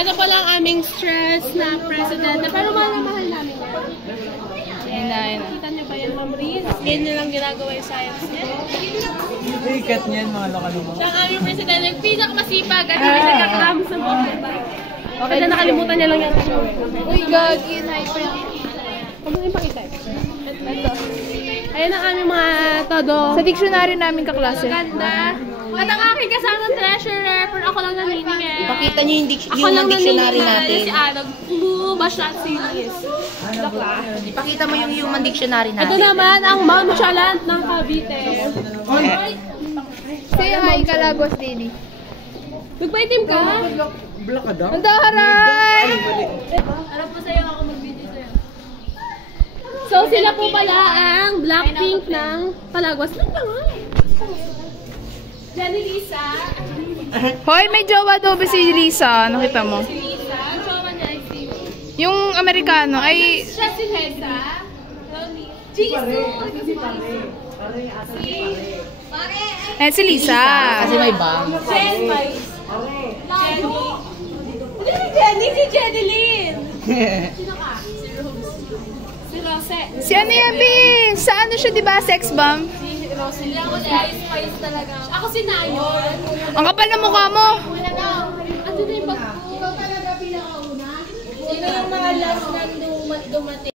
Ito pala ang aming stress na president. Pero mahal na mahal namin. Ayun. Kita niyo ba yan, Ma'am Riz? Ganyan niyo lang ginagawa yung science niya. Ikat niyan, mga lokaluma. Siya ang aming president. Yung pinakamasipag at hindi nagkakahamos ng bottle bag. Okay, na nakalimutan niya lang yan. Uy, gagi. Hyper. Huwag mo rin pakita. Ito. Ayan ang aming mga todo. Sa dictionary namin kaklase. Ganda. At ang aking kasamang treasurer, pero ako lang naniningin. Ipakita niyo yung dictionary natin. Si Adam. Basta series. Ipakita mo yung human dictionary natin. Ito naman ang Mount Chalant ng Cavite. Say hi, Kalabos Didi. Magpaitim ka? Black ka daw? Ang daharay! Alam po sa'yo ako mag-video sa'yo. So sila po pala ang Blackpink ng Talagwas. Ano ba nga? Jenny Lisa. Hoy, may jowa daw ba si Lisa? Nakita mo? Si Lisa. Ang jowa niya ay si... Yung Amerikano ay... Siya si Hesa. Jesus! Si Lisa. Kasi may bang. Jenny. Hindi si Jenny, si Jeneline. Sino ka? Si Rose. Si Rose. Si ano yan, B? Sa ano siya, di ba? Sex bomb? Si Rose. Hindi ako si Ice Spice talaga. Ako si Nayon. Ang kapal na mukha mo. Ano na yung bag ko? Ikaw talaga pinakauna? Sino yung mga last na dumating?